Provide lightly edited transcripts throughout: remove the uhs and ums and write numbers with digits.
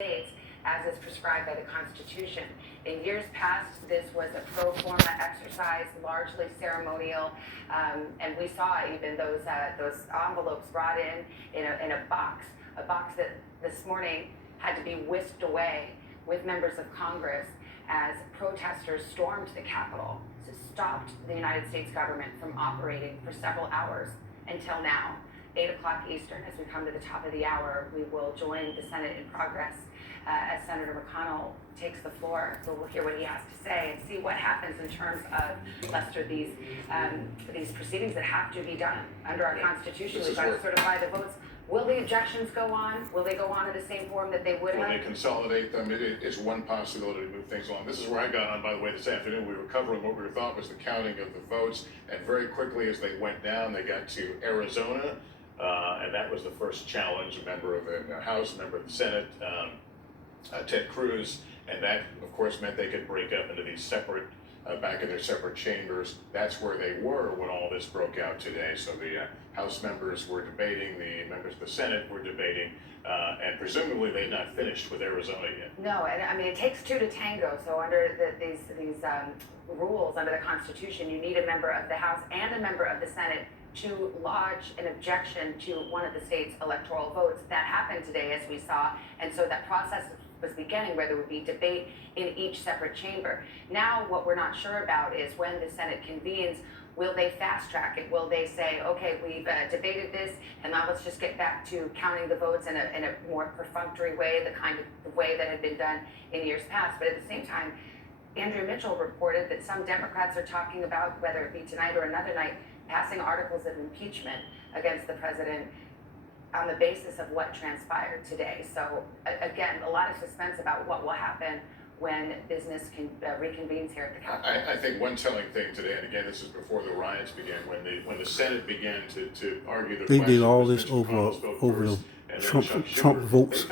States as is prescribed by the Constitution. In years past, this was a pro forma exercise, largely ceremonial, and we saw even those envelopes brought in a box that this morning had to be whisked away with members of Congress as protesters stormed the Capitol, stopped the United States government from operating for several hours until now. 8 o'clock Eastern, as we come to the top of the hour, we will join the Senate in progress as Senator McConnell takes the floor. So we'll hear what he has to say and see what happens in terms of, Lester, these proceedings that have to be done under our Constitution. We've got to certify the votes. Will the objections go on? Will they go on in the same form that they would have? Will they consolidate them? It is one possibility to move things along. This is where I got on, by the way, this afternoon. We were covering what we thought was the counting of the votes, and very quickly as they went down, they got to Arizona, and that was the first challenge. A member of the House, a member of the Senate, Ted Cruz, and that, of course, meant they could break up into these separate, back in their separate chambers. That's where they were when all this broke out today. So the House members were debating, the members of the Senate were debating, and presumably they'd not finished with Arizona yet. No, and I mean, it takes two to tango. So under these rules, under the Constitution, you need a member of the House and a member of the Senate to lodge an objection to one of the state's electoral votes. That happened today, as we saw, and so that process was beginning where there would be debate in each separate chamber. Now, what we're not sure about is when the Senate convenes, will they fast track it? Will they say, okay, we've debated this, and now let's just get back to counting the votes in a more perfunctory way, the kind of way that had been done in years past? But at the same time, Andrew Mitchell reported that some Democrats are talking about, whether it be tonight or another night, passing articles of impeachment against the president on the basis of what transpired today. So again, a lot of suspense about what will happen when business reconvenes here at the Capitol. I think one telling thing today, and again, this is before the riots began, when the Senate began to argue the they did all was this Mitch over McConnell's vote the Trump votes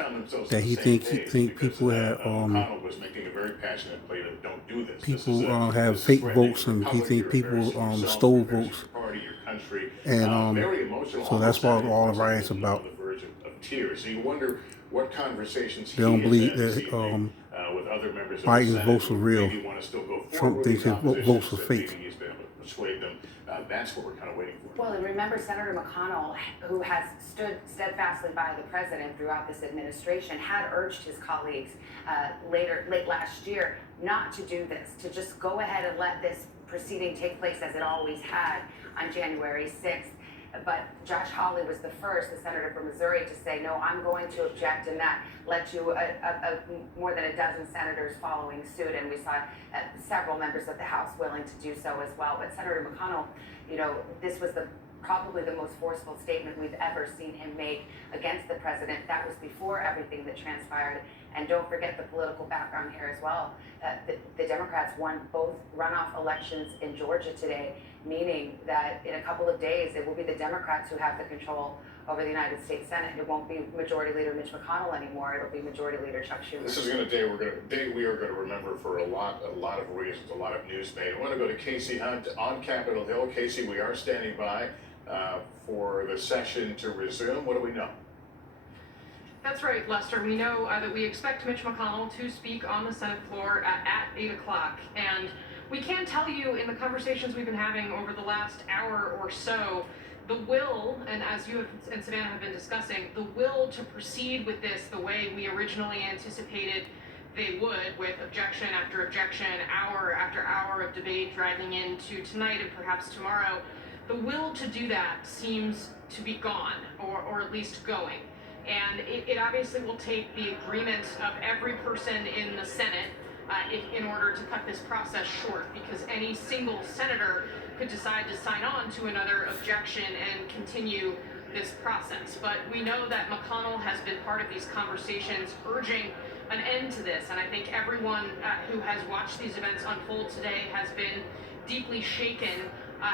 that he think people had McConnell was making a very passionate plea that don't do this. people have fake votes, and he think people stole votes, and so that's what all the riots about. Tears. So you wonder what conversations they don't believe that with other members of Biden's the Senate votes are real. Trump thinks his votes are fake. Maybe he's been able to persuade them. That's what we're kind of waiting for. Well, and remember Senator McConnell, who has stood steadfastly by the president throughout this administration, had urged his colleagues late last year not to do this, to just go ahead and let this proceeding take place as it always had on January 6th. But Josh Hawley was the first, the senator from Missouri, to say, no, I'm going to object, and that led to more than a dozen senators following suit, and we saw several members of the House willing to do so as well. But Senator McConnell, this was probably the most forceful statement we've ever seen him make against the president. That was before everything that transpired. And don't forget the political background here as well. The Democrats won both runoff elections in Georgia today, meaning that in a couple of days, it will be the Democrats who have the control over the United States Senate. It won't be Majority Leader Mitch McConnell anymore. It'll be Majority Leader Chuck Schumer. This is a day we are going to remember for a lot of reasons, a lot of news made. I want to go to Casey Hunt on Capitol Hill. Casey, we are standing by for the session to resume. What do we know? That's right, Lester. We know that we expect Mitch McConnell to speak on the Senate floor at 8 o'clock. And we can tell you in the conversations we've been having over the last hour or so, the will, and as you and Savannah have been discussing, the will to proceed with this the way we originally anticipated they would, with objection after objection, hour after hour of debate dragging into tonight and perhaps tomorrow, the will to do that seems to be gone, or at least going. And it obviously will take the agreement of every person in the Senate in order to cut this process short, because any single senator could decide to sign on to another objection and continue this process. But we know that McConnell has been part of these conversations urging an end to this, and I think everyone who has watched these events unfold today has been deeply shaken,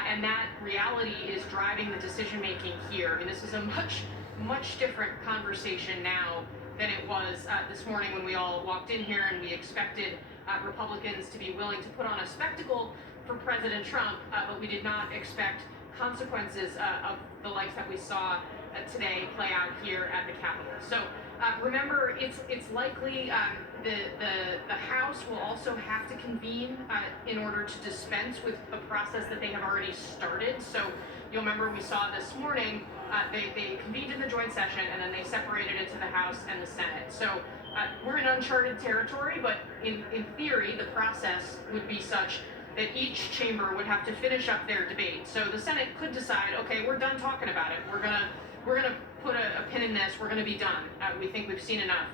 and that reality is driving the decision making here. I mean, this is a much different conversation now than it was this morning when we all walked in here and we expected Republicans to be willing to put on a spectacle for President Trump, but we did not expect consequences of the likes that we saw today play out here at the Capitol. So Remember, it's likely the House will also have to convene in order to dispense with a process that they have already started. So you'll remember we saw this morning they convened in the joint session and then they separated into the House and the Senate. So we're in uncharted territory, but in theory the process would be such that each chamber would have to finish up their debate. So the Senate could decide, okay, we're done talking about it. We're gonna put a pin in this. We're gonna be done. We think we've seen enough.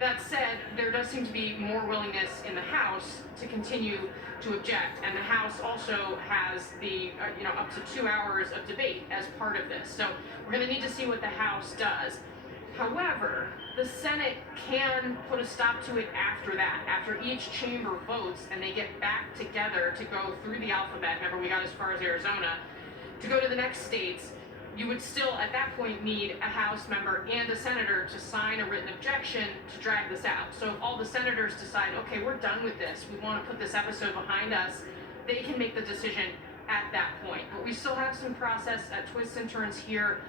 That said, there does seem to be more willingness in the House to continue to object, and the House also has the up to 2 hours of debate as part of this. So we're gonna need to see what the House does. However, the Senate can put a stop to it after that, after each chamber votes and they get back together to go through the alphabet. Remember, we got as far as Arizona. To go to the next states, you would still, at that point, need a House member and a senator to sign a written objection to drag this out. So if all the senators decide, okay, we're done with this, we want to put this episode behind us, they can make the decision at that point. But we still have some process twists and turns here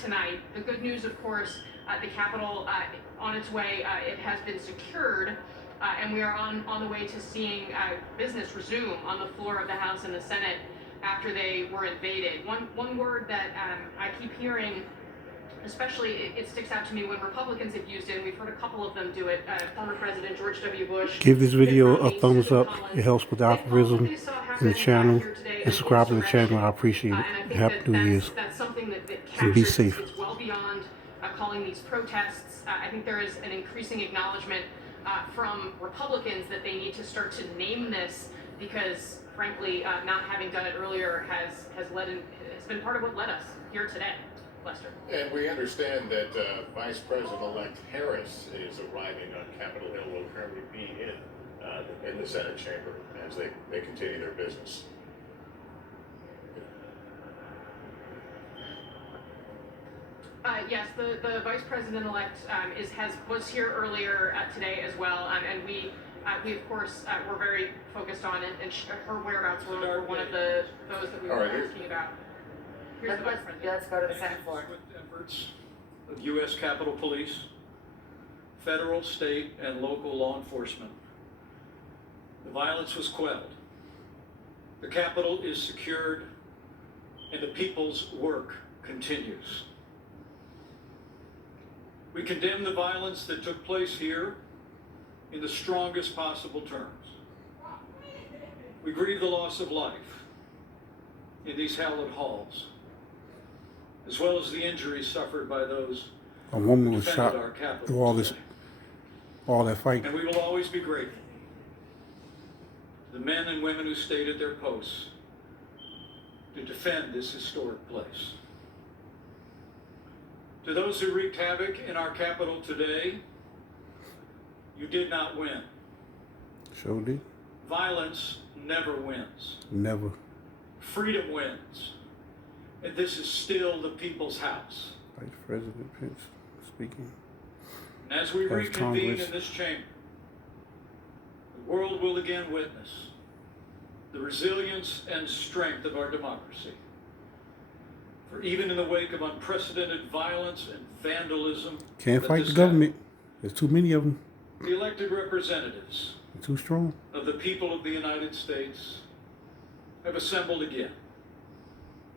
tonight. The good news, of course, the Capitol on its way, it has been secured, and we are on the way to seeing business resume on the floor of the House and the Senate after they were invaded. One word that I keep hearing, especially it sticks out to me when Republicans have used it, and we've heard a couple of them do it. Former President George W. Bush. Give this video a thumbs up. It helps with the algorithm in the channel. And subscribe to the channel. I appreciate it. Happy New Year's. That's something that And be safe. It's well beyond calling these protests. I think there is an increasing acknowledgement from Republicans that they need to start to name this, because frankly, not having done it earlier has been part of what led us here today. Lester. And we understand that Vice President-elect Harris is arriving on Capitol Hill, will currently be in the Senate chamber as they continue their business. Yes, the Vice President-elect was here earlier today as well, and we of course were very focused on it, and her whereabouts were one of those that we were asking about. Here's the Vice President. Let's go to the Senate floor. With efforts of U.S. Capitol Police, federal, state, and local law enforcement, the violence was quelled. The Capitol is secured, and the people's work continues. We condemn the violence that took place here in the strongest possible terms. We grieve the loss of life in these hallowed halls, as well as the injuries suffered by those A woman who was defended shot our capital through all today. that fight. And we will always be grateful to the men and women who stayed at their posts to defend this historic place. To those who wreaked havoc in our capital today, you did not win. Sure did. Violence never wins. Never. Freedom wins. And this is still the people's house. Vice President Pence speaking. And as we As reconvene Congress. in this chamber, the world will again witness the resilience and strength of our democracy. For even in the wake of unprecedented violence and vandalism, Can't that fight this the government. There's too many of them. the elected representatives They're too strong. of the people of the United States have assembled again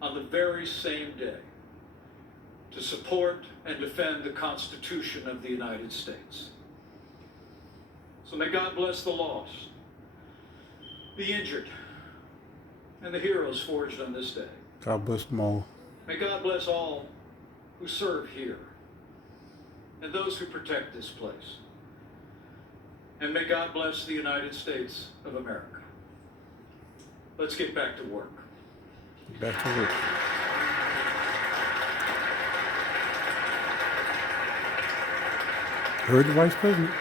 on the very same day to support and defend the Constitution of the United States. So may God bless the lost, the injured, and the heroes forged on this day. God bless them all. May God bless all who serve here and those who protect this place. And may God bless the United States of America. Let's get back to work. Back to work. Heard the Vice President.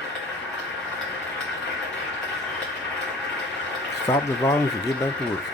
Stop the violence and get back to work.